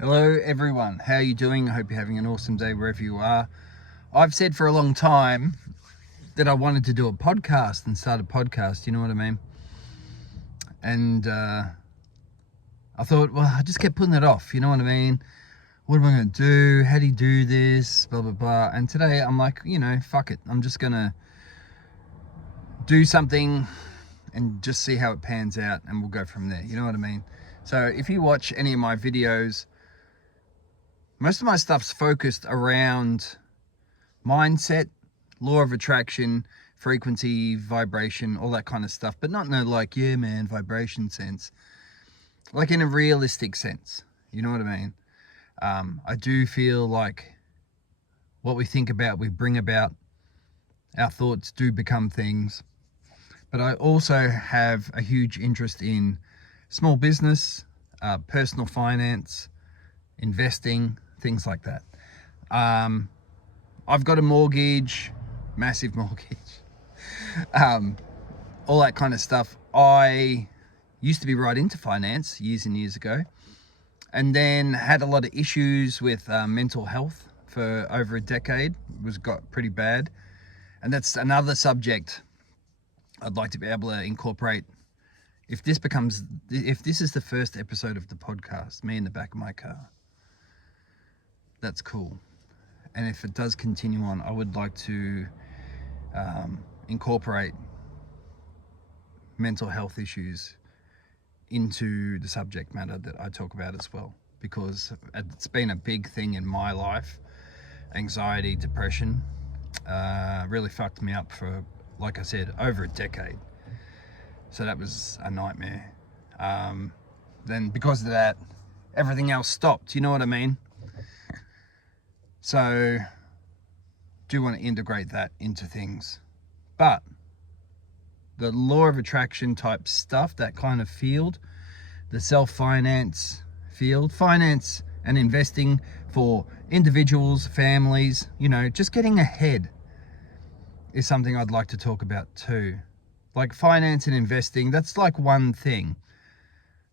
Hello everyone, how are you doing? I hope you're having an awesome day wherever you are. I've said for a long time that I wanted to do a podcast and start a podcast, you know what I mean? And I thought, well, I just kept putting it off, you know what I mean? What am I going to do? How do you do this? Blah, blah, blah. And today I'm like, fuck it. I'm just going to do something and just see how it pans out and we'll go from there, you know what I mean? So if you watch any of my videos, most of my stuff's focused around mindset, law of attraction, frequency, vibration, all that kind of stuff, but not in a vibration sense, like in a realistic sense, you know what I mean? I do feel like what we think about, we bring about. Our thoughts do become things. But I also have a huge interest in small business, personal finance, investing, things like that. I've got a mortgage, massive mortgage, all that kind of stuff. I used to be right into finance years and years ago, and then had a lot of issues with mental health for over a decade. Got pretty bad, and that's another subject I'd like to be able to incorporate. If this is the first episode of the podcast, me in the back of my car, that's cool. And if it does continue on, I would like to incorporate mental health issues into the subject matter that I talk about as well, because it's been a big thing in my life. Anxiety, depression, really fucked me up for, like I said, over a decade. So that was a nightmare. Then because of that, everything else stopped, you know what I mean? So do want to integrate that into things. But the law of attraction type stuff, that kind of field, the self-finance field, finance and investing for individuals, families, just getting ahead is something I'd like to talk about too. Like finance and investing, that's like one thing.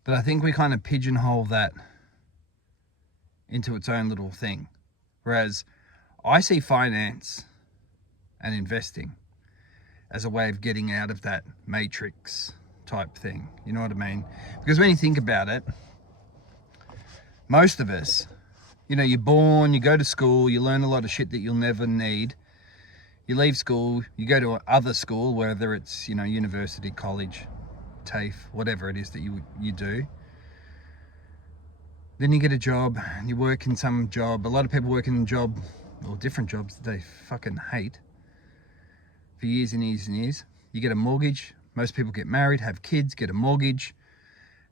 But I think we kind of pigeonhole that into its own little thing. Whereas I see finance and investing as a way of getting out of that matrix type thing. You know what I mean? Because when you think about it, most of us, you're born, you go to school, you learn a lot of shit that you'll never need. You leave school, you go to other school, whether it's, university, college, TAFE, whatever it is that you do. Then you get a job, you work in some job. A lot of people work in a job, or different jobs that they fucking hate for years and years and years. You get a mortgage. Most people get married, have kids, get a mortgage.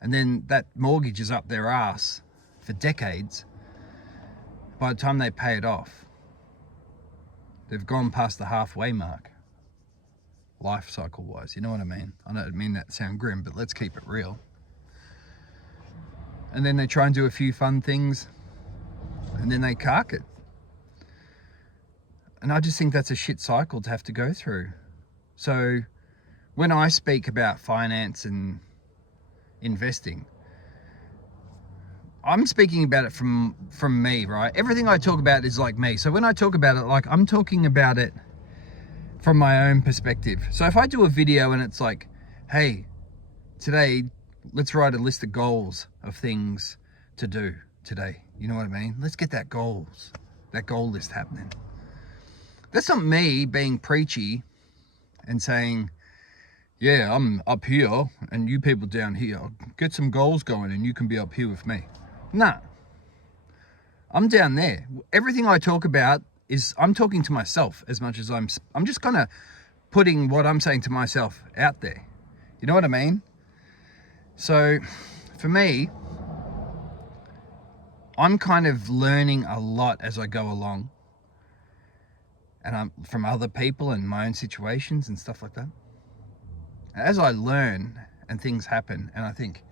And then that mortgage is up their ass for decades. By the time they pay it off, they've gone past the halfway mark, life cycle wise, you know what I mean? I don't mean that to sound grim, but let's keep it real. And then they try and do a few fun things, and then they cark it. And I just think that's a shit cycle to have to go through. So when I speak about finance and investing, I'm speaking about it from me, right? Everything I talk about is like me. So when I talk about it, like I'm talking about it from my own perspective. So if I do a video and it's like, hey, today, let's write a list of goals of things to do today. You know what I mean? Let's get that goal list happening. That's not me being preachy and saying, yeah, I'm up here and you people down here, get some goals going and you can be up here with me. Nah, I'm down there. Everything I talk about is I'm talking to myself as much as I'm just kind of putting what I'm saying to myself out there. You know what I mean? So for me, I'm kind of learning a lot as I go along, and I'm from other people and my own situations and stuff like that. As I learn and things happen and I think,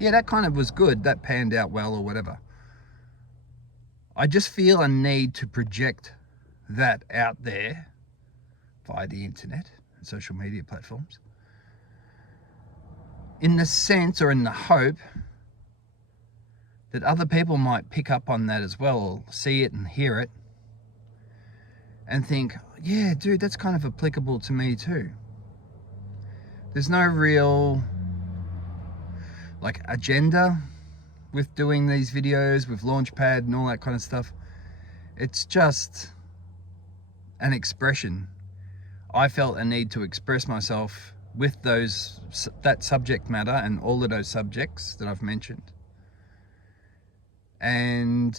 yeah, that kind of was good, that panned out well or whatever, I just feel a need to project that out there via the internet and social media platforms, in the sense or in the hope that other people might pick up on that as well, or see it and hear it and think, yeah, dude, that's kind of applicable to me too. There's no real like agenda with doing these videos with Launchpad and all that kind of stuff. It's just an expression. I felt a need to express myself with that subject matter and all of those subjects that I've mentioned. And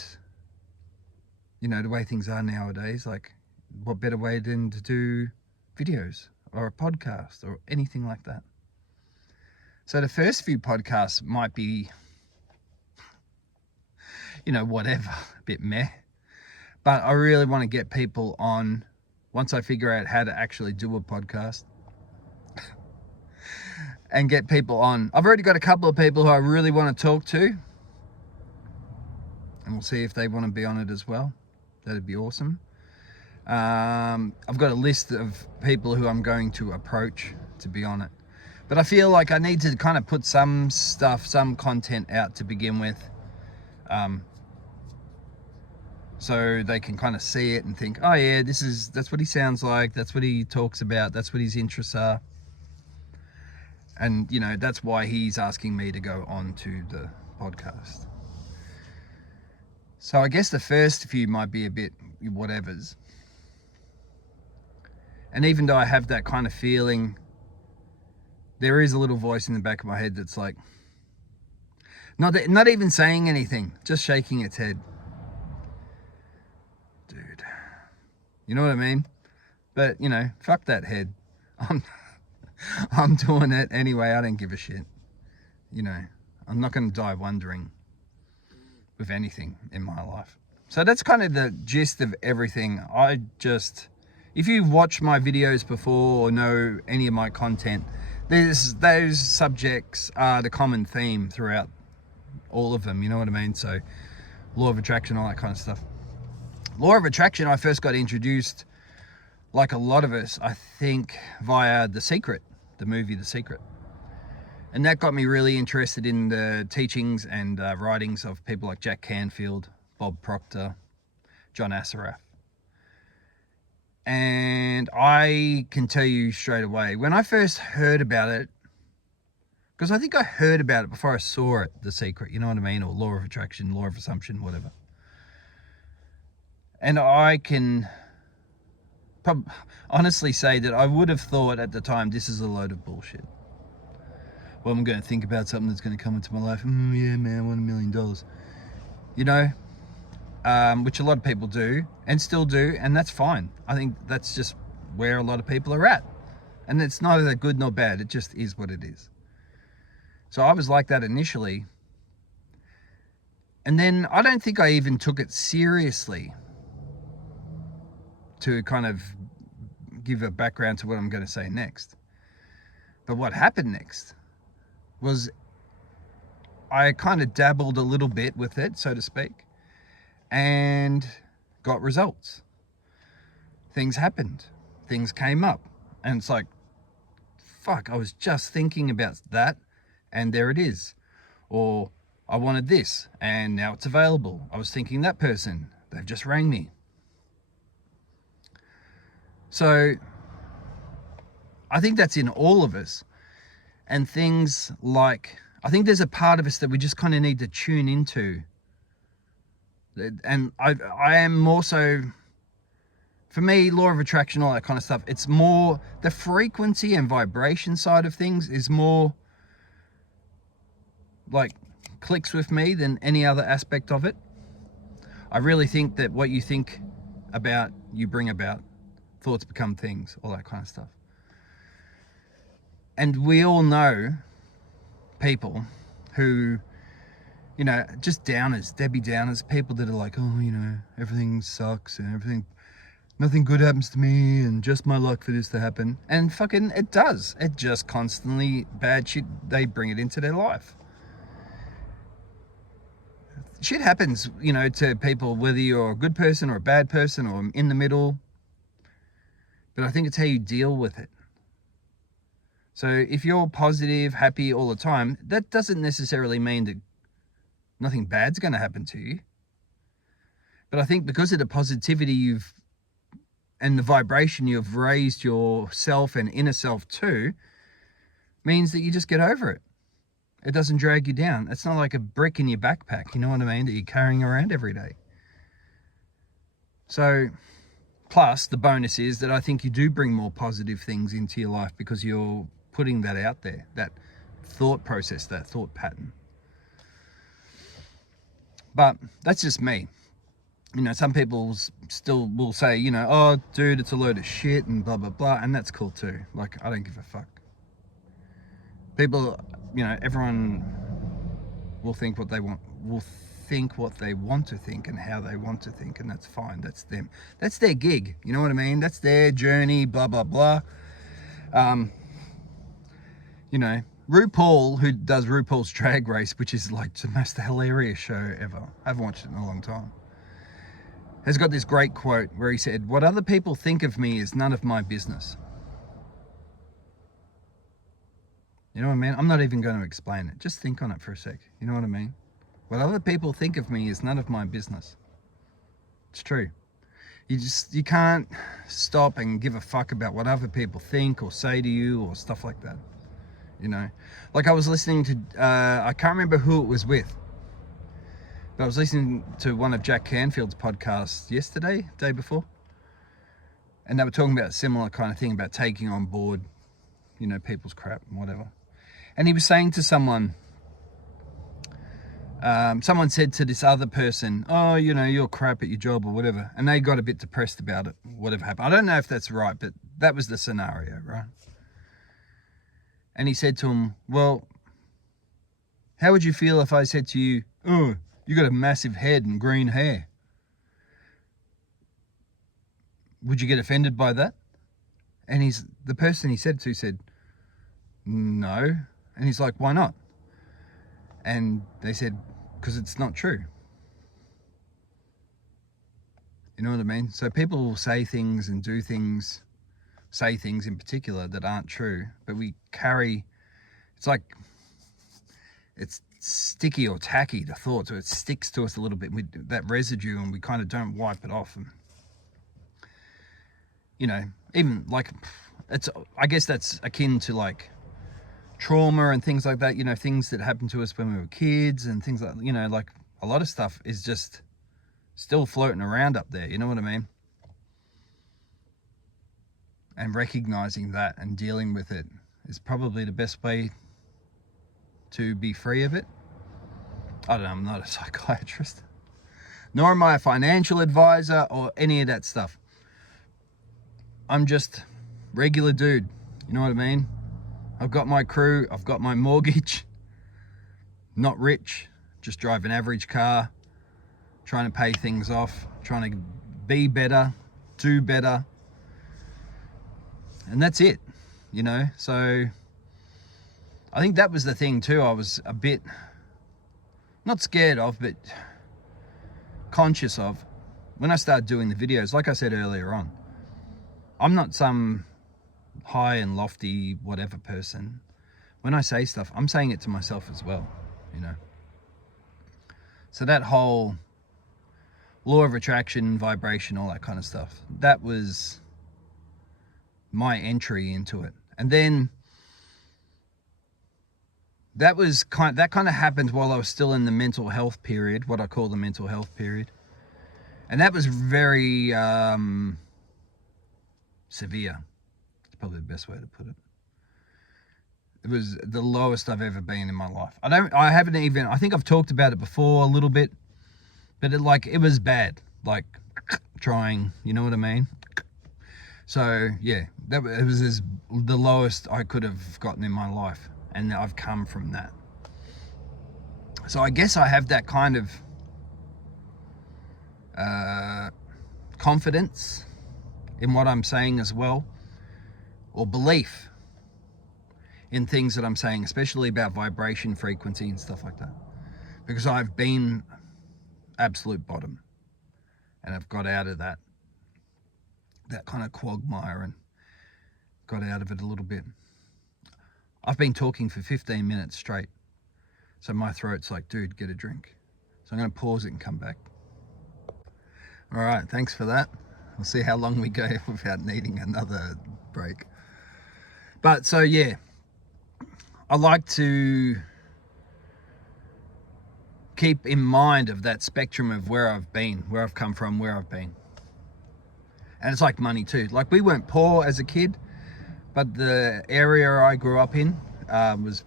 you know, the way things are nowadays, like, what better way than to do videos or a podcast or anything like that? So the first few podcasts might be, you know, whatever, a bit meh. But I really want to get people on, once I figure out how to actually do a podcast, and get people on. I've already got a couple of people who I really want to talk to, and we'll see if they want to be on it as well. That'd be awesome. I've got a list of people who I'm going to approach to be on it. But I feel like I need to kind of put some stuff, some content out to begin with, so they can kind of see it and think, oh yeah, that's what he sounds like, that's what he talks about, that's what his interests are. And, you know, that's why he's asking me to go on to the podcast. So I guess the first few might be a bit whatevers. And even though I have that kind of feeling, there is a little voice in the back of my head that's like, not even saying anything, just shaking its head. Dude, you know what I mean? But, you know, fuck that head. I'm doing it anyway. I don't give a shit. You know, I'm not going to die wondering with anything in my life. So that's kind of the gist of everything. If you've watched my videos before or know any of my content, those subjects are the common theme throughout all of them. You know what I mean? So law of attraction, all that kind of stuff. Law of attraction, I first got introduced, like a lot of us, I think, via The Secret, the movie The Secret. And that got me really interested in the teachings and writings of people like Jack Canfield, Bob Proctor, John Assaraf. And I can tell you straight away, when I first heard about it, because I think I heard about it before I saw it, The Secret, you know what I mean? Or Law of Attraction, Law of Assumption, whatever. And I can honestly say that I would have thought at the time, this is a load of bullshit. Well, I'm going to think about something that's going to come into my life. Yeah, man, I want $1 million. You know, which a lot of people do and still do, and that's fine. I think that's just where a lot of people are at. And it's neither good nor bad. It just is what it is. So I was like that initially. And then I don't think I even took it seriously, to kind of give a background to what I'm going to say next. But what happened next was I kind of dabbled a little bit with it, so to speak, and got results. Things happened. Things came up. And it's like, fuck, I was just thinking about that, and there it is. Or I wanted this, and now it's available. I was thinking that person, they've just rang me. So I think that's in all of us. And things like, I think there's a part of us that we just kind of need to tune into. And I am more so, for me, law of attraction, all that kind of stuff, it's more the frequency and vibration side of things is more like clicks with me than any other aspect of it. I really think that what you think about, you bring about. Thoughts become things, all that kind of stuff. And we all know people who, you know, just downers, Debbie Downers, people that are like, oh, you know, everything sucks and nothing good happens to me and just my luck for this to happen. And fucking it does. It just constantly, bad shit, they bring it into their life. Shit happens, you know, to people, whether you're a good person or a bad person or in the middle. But I think it's how you deal with it. So if you're positive, happy all the time, that doesn't necessarily mean that Nothing bad's going to happen to you. But I think because of the positivity and the vibration you've raised yourself and inner self to, means that you just get over it. It doesn't drag you down. It's not like a brick in your backpack, you know what I mean, that you're carrying around every day. So, plus the bonus is that I think you do bring more positive things into your life because you're putting that out there, that thought process, that thought pattern. But that's just me. You know, some people still will say, you know, oh, dude, it's a load of shit and blah, blah, blah. And that's cool too. Like, I don't give a fuck. People, you know, everyone will think what they want to think and how they want to think. And that's fine. That's them. That's their gig. You know what I mean? That's their journey, blah, blah, blah. You know, RuPaul, who does RuPaul's Drag Race, which is like the most hilarious show ever. I haven't watched it in a long time. Has got this great quote where he said, "What other people think of me is none of my business." You know what I mean? I'm not even going to explain it. Just think on it for a sec. You know what I mean? What other people think of me is none of my business. It's true. You can't stop and give a fuck about what other people think or say to you or stuff like that. You know? Like I was listening to, I can't remember who it was with, but I was listening to one of Jack Canfield's podcasts yesterday, day before, and they were talking about a similar kind of thing about taking on board, you know, people's crap and whatever. And he was saying to someone said to this other person, oh, you know, you're crap at your job or whatever. And they got a bit depressed about it, whatever happened. I don't know if that's right, but that was the scenario, right? And he said to him, well, how would you feel if I said to you, oh, you got a massive head and green hair? Would you get offended by that? And the person he said to said, no. And he's like, why not? And they said, because it's not true. You know what I mean? So people will say things and do things, say things in particular that aren't true, but we carry, it's like, it's sticky or tacky, the thought, so it sticks to us a little bit with that residue, and we kind of don't wipe it off. And you know, even like, I guess that's akin to like trauma and things like that, you know, things that happened to us when we were kids and things like, you know, like a lot of stuff is just still floating around up there, you know what I mean? And recognizing that and dealing with it is probably the best way to be free of it. I don't know, I'm not a psychiatrist, nor am I a financial advisor or any of that stuff. I'm just regular dude, you know what I mean? I've got my crew, I've got my mortgage, not rich, just drive an average car, trying to pay things off, trying to be better, do better, and that's it, you know? So I think that was the thing too, I was a bit, not scared of, but conscious of when I started doing the videos. Like I said earlier on, I'm not some high and lofty whatever person. When I say stuff, I'm saying it to myself as well, you know? So that whole law of attraction, vibration, all that kind of stuff, that was my entry into it. And then that kind of happened while I was still in the mental health period, what I call the mental health period. And that was very severe. It's probably the best way to put it. It was the lowest I've ever been in my life. I think I've talked about it before a little bit, but it was bad, like trying, you know what I mean? So yeah, it was the lowest I could have gotten in my life. And I've come from that. So I guess I have that kind of confidence in what I'm saying as well, or belief in things that I'm saying, especially about vibration, frequency and stuff like that. Because I've been absolute bottom and I've got out of that kind of quagmire and got out of it a little bit. I've been talking for 15 minutes straight. So my throat's like, dude, get a drink. So I'm going to pause it and come back. All right, thanks for that. We'll see how long we go without needing another break. But so yeah, I like to keep in mind of that spectrum of where I've been, where I've come from, where I've been. And it's like money too. Like, we weren't poor as a kid, but the area I grew up in was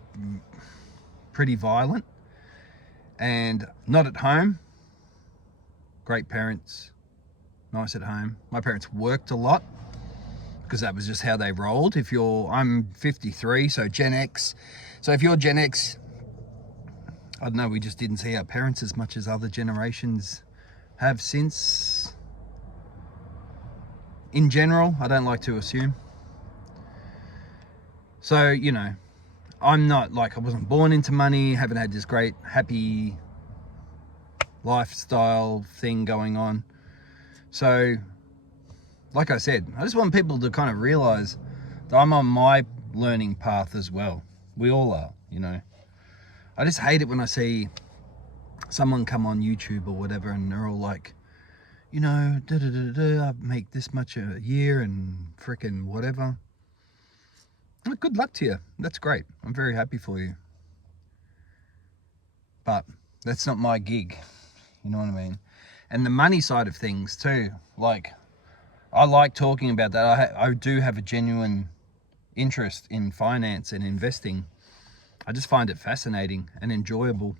pretty violent, and not at home. Great parents, nice at home. My parents worked a lot because that was just how they rolled. I'm 53, so Gen X. So if you're Gen X, I don't know, we just didn't see our parents as much as other generations have since. In general, I don't like to assume. So, you know, I'm not like, I wasn't born into money, haven't had this great, happy lifestyle thing going on. So, like I said, I just want people to kind of realize that I'm on my learning path as well. We all are, you know. I just hate it when I see someone come on YouTube or whatever and they're all like, you know, I make this much a year and freaking whatever. Well, good luck to you. That's great. I'm very happy for you. But that's not my gig. You know what I mean? And the money side of things too. Like, I like talking about that. I do have a genuine interest in finance and investing. I just find it fascinating and enjoyable.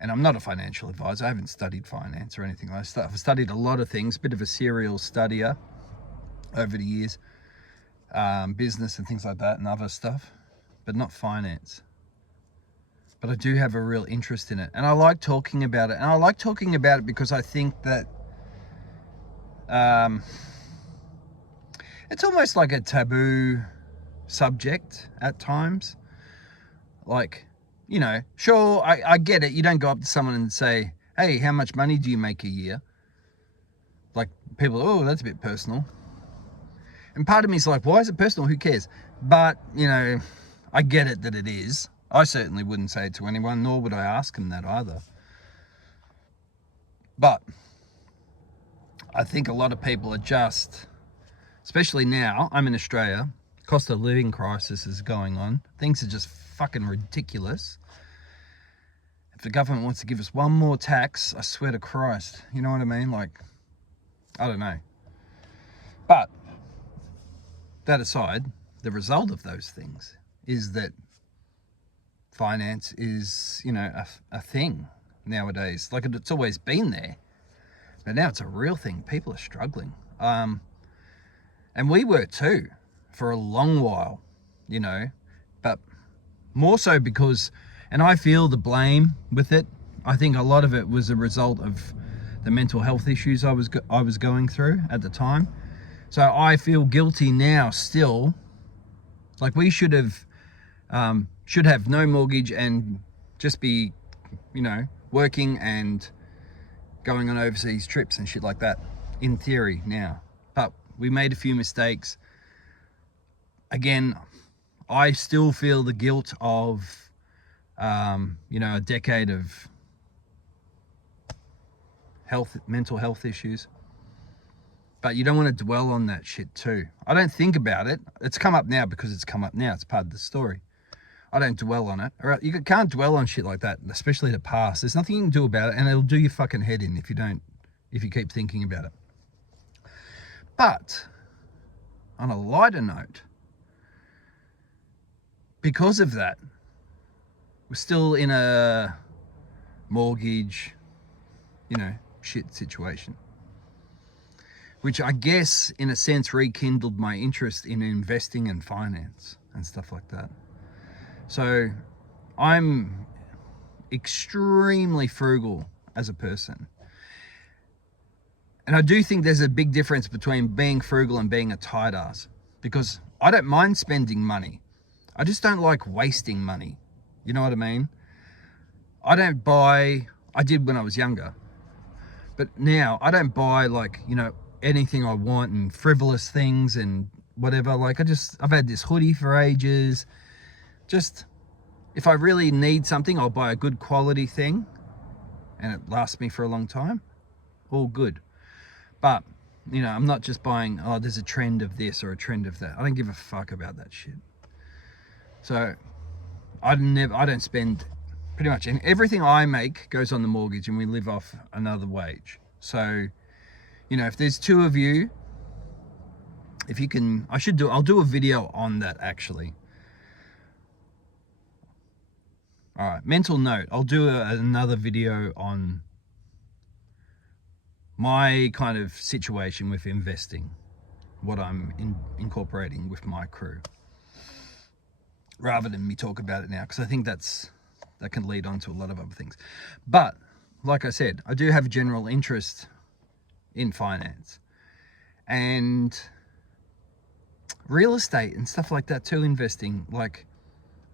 And I'm not a financial advisor. I haven't studied finance or anything like that. I've studied a lot of things, bit of a serial studier over the years, business and things like that and other stuff, but not finance. But I do have a real interest in it. And I like talking about it. And I like talking about it because I think that it's almost like a taboo subject at times. Like, you know, sure, I get it. You don't go up to someone and say, hey, how much money do you make a year? Like, people, oh, that's a bit personal. And part of me is like, why is it personal? Who cares? But, you know, I get it that it is. I certainly wouldn't say it to anyone, nor would I ask them that either. But I think a lot of people are just, especially now, I'm in Australia, cost of living crisis is going on. Things are just fucking ridiculous. If the government wants to give us one more tax, I swear to Christ, you know what I mean? Like, I don't know. But that aside, the result of those things is that finance is, you know, a thing nowadays. Like, it's always been there, but now it's a real thing. People are struggling. And we were too for a long while, you know, but more so because, and I feel the blame with it. I think a lot of it was a result of the mental health issues I was going through at the time. So I feel guilty now still. Like, we should have no mortgage and just be, you know, working and going on overseas trips and shit like that, in theory now. But we made a few mistakes. Again, I still feel the guilt of, you know, a decade of mental health issues. But you don't want to dwell on that shit too. I don't think about it. It's come up now because it's come up now. It's part of the story. I don't dwell on it. Or you can't dwell on shit like that, especially the past. There's nothing you can do about it, and it'll do your fucking head in if you keep thinking about it. But on a lighter note, because of that, we're still in a mortgage, you know, shit situation, which I guess in a sense rekindled my interest in investing and finance and stuff like that. So I'm extremely frugal as a person. And I do think there's a big difference between being frugal and being a tight ass, because I don't mind spending money. I just don't like wasting money. You know what I mean? I did when I was younger, but now I don't buy, like, you know, anything I want and frivolous things and whatever. Like, I've had this hoodie for ages. Just, If I really need something, I'll buy a good quality thing and it lasts me for a long time. All good. But, I'm not just buying, there's a trend of this or a trend of that. I don't give a fuck about that shit. So I don't spend pretty much, and everything I make goes on the mortgage and we live off another wage. So, if there's two of you, if you can, I'll do a video on that actually. All right, mental note, I'll do another video on my kind of situation with investing, what I'm incorporating with my crew, rather than me talk about it now, because I think that can lead on to a lot of other things. But like I said, I do have a general interest in finance and real estate and stuff like that too, investing. Like,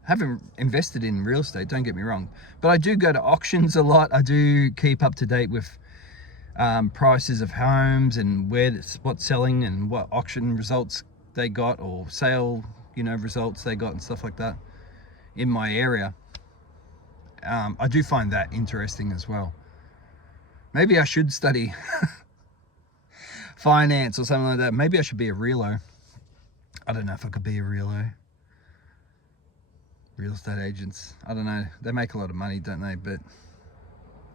I haven't invested in real estate, don't get me wrong, but I do go to auctions a lot. I do keep up to date with prices of homes and what's selling and what auction results they got, or sale results they got and stuff like that in my area. I do find that interesting as well. Maybe I should study finance or something like that. Maybe I should be a realo. I don't know if I could be a realo. Real estate agents, I don't know. They make a lot of money, don't they? But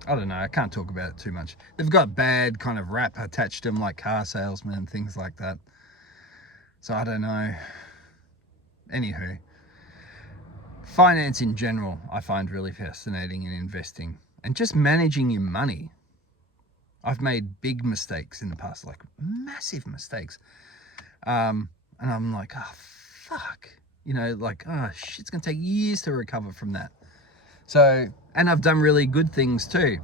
I don't know. I can't talk about it too much. They've got bad kind of rap attached to them, like car salesmen and things like that. So I don't know. Anywho, finance in general, I find really fascinating in investing and just managing your money. I've made big mistakes in the past, like massive mistakes. And I'm like, oh, fuck. It's going to take years to recover from that. So, and I've done really good things too.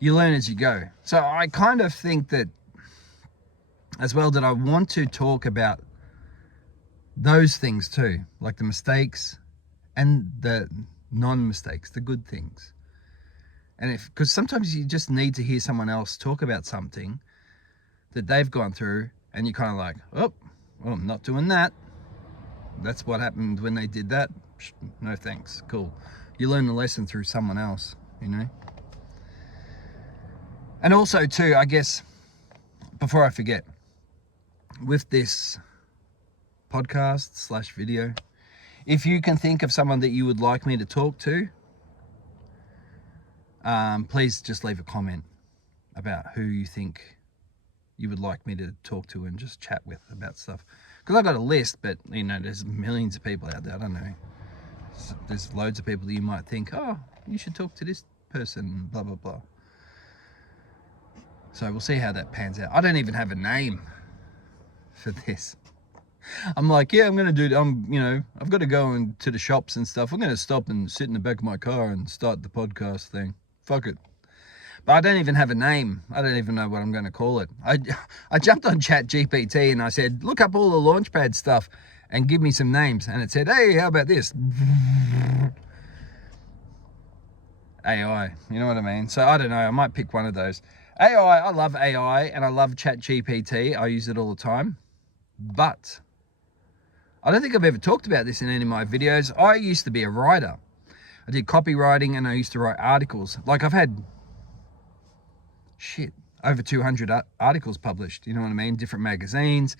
You learn as you go. So I kind of think that as well, that I want to talk about those things too, like the mistakes and the non-mistakes, the good things. And because sometimes you just need to hear someone else talk about something that they've gone through and you're kind of like, oh, well, I'm not doing that. That's what happened when they did that. No thanks. Cool. You learn the lesson through someone else, And also too, I guess, before I forget, with this podcast / video, if you can think of someone that you would like me to talk to, please just leave a comment about who you think you would like me to talk to and just chat with about stuff. Because I've got a list, but there's millions of people out there. I don't know. There's loads of people that you might think, oh, you should talk to this person, blah, blah, blah. So we'll see how that pans out. I don't even have a name for this. I'm like, yeah, I'm going to do it. I've got to go into the shops and stuff. I'm going to stop and sit in the back of my car and start the podcast thing. Fuck it. But I don't even have a name. I don't even know what I'm going to call it. I jumped on ChatGPT and I said, look up all the Launchpad stuff and give me some names. And it said, hey, how about this? AI, you know what I mean? So I don't know. I might pick one of those. AI, I love AI and I love ChatGPT. I use it all the time. But I don't think I've ever talked about this in any of my videos. I used to be a writer. I did copywriting and I used to write articles. Like I've had over 200 articles published, you know what I mean? Different magazines,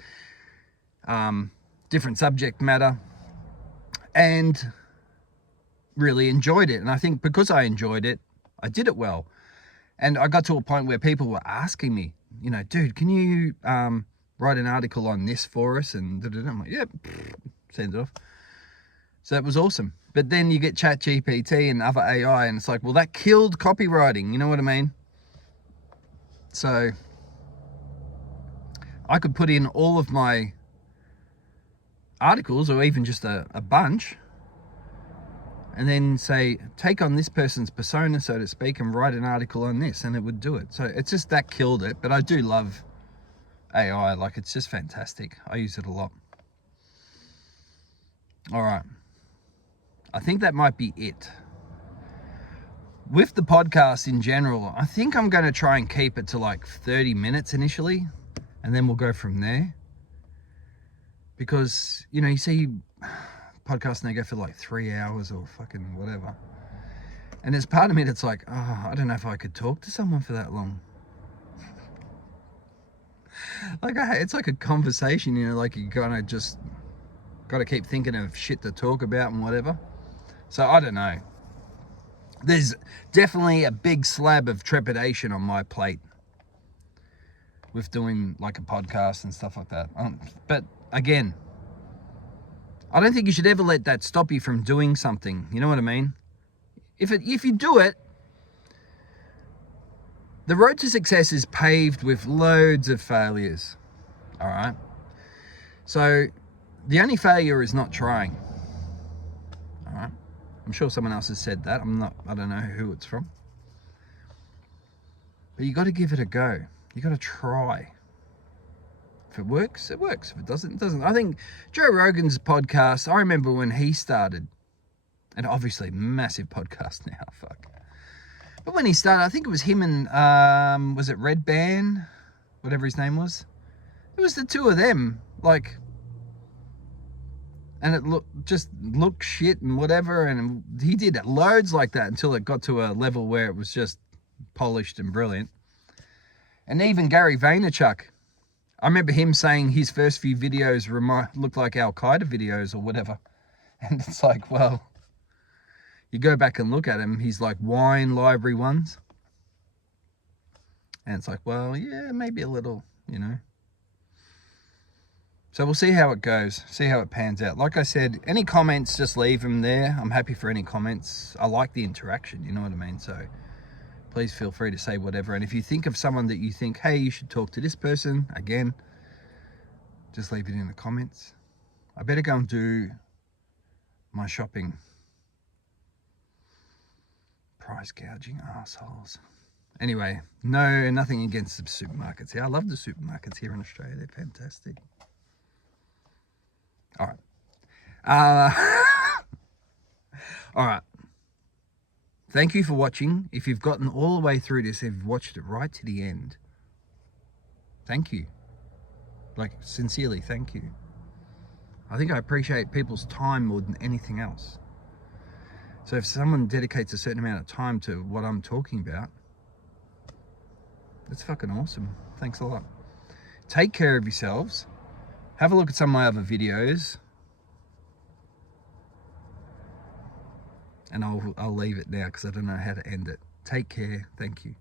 different subject matter, and really enjoyed it. And I think because I enjoyed it, I did it well. And I got to a point where people were asking me, dude, can you write an article on this for us? And I'm like, yep, send it off. So that was awesome. But then you get ChatGPT and other AI and it's like, well, that killed copywriting, you know what I mean? So I could put in all of my articles or even just a bunch and then say, take on this person's persona, so to speak, and write an article on this, and it would do it. So it's just that killed it. But I do love AI. Like, it's just fantastic. I use it a lot. All right. I think that might be it. With the podcast in general, I think I'm going to try and keep it to like 30 minutes initially, and then we'll go from there. Because, you see, podcast and they go for like 3 hours or fucking whatever. And there's part of me that's like, oh, I don't know if I could talk to someone for that long. Like, it's like a conversation, you know, like you kind of just got to keep thinking of shit to talk about and whatever. So I don't know. There's definitely a big slab of trepidation on my plate with doing like a podcast and stuff like that. But again, I don't think you should ever let that stop you from doing something. You know what I mean? If you do it, the road to success is paved with loads of failures. All right. So the only failure is not trying. All right. I'm sure someone else has said that. I don't know who it's from. But you got to give it a go. You got to try. If it works, it works. If it doesn't, it doesn't. I think Joe Rogan's podcast, I remember when he started, and obviously massive podcast now, fuck. But when he started, I think it was him and, was it Red Band? Whatever his name was. It was the two of them, like, and it looked shit and whatever, and he did it loads like that until it got to a level where it was just polished and brilliant. And even Gary Vaynerchuk, I remember him saying his first few videos looked like Al-Qaeda videos or whatever. And it's like, well, you go back and look at him, he's like wine library ones. And it's like, well, yeah, maybe a little, you know. So we'll see how it goes, see how it pans out. Like I said, any comments, just leave them there. I'm happy for any comments. I like the interaction, you know what I mean? So please feel free to say whatever. And if you think of someone that you think, hey, you should talk to this person, again, just leave it in the comments. I better go and do my shopping. Price gouging assholes. Anyway, nothing against the supermarkets here. I love the supermarkets here in Australia. They're fantastic. All right. All right. Thank you for watching. If you've gotten all the way through this, if you've watched it right to the end, thank you. Like, sincerely, thank you. I think I appreciate people's time more than anything else. So if someone dedicates a certain amount of time to what I'm talking about, that's fucking awesome. Thanks a lot. Take care of yourselves. Have a look at some of my other videos. And I'll leave it now because I don't know how to end it. Take care. Thank you.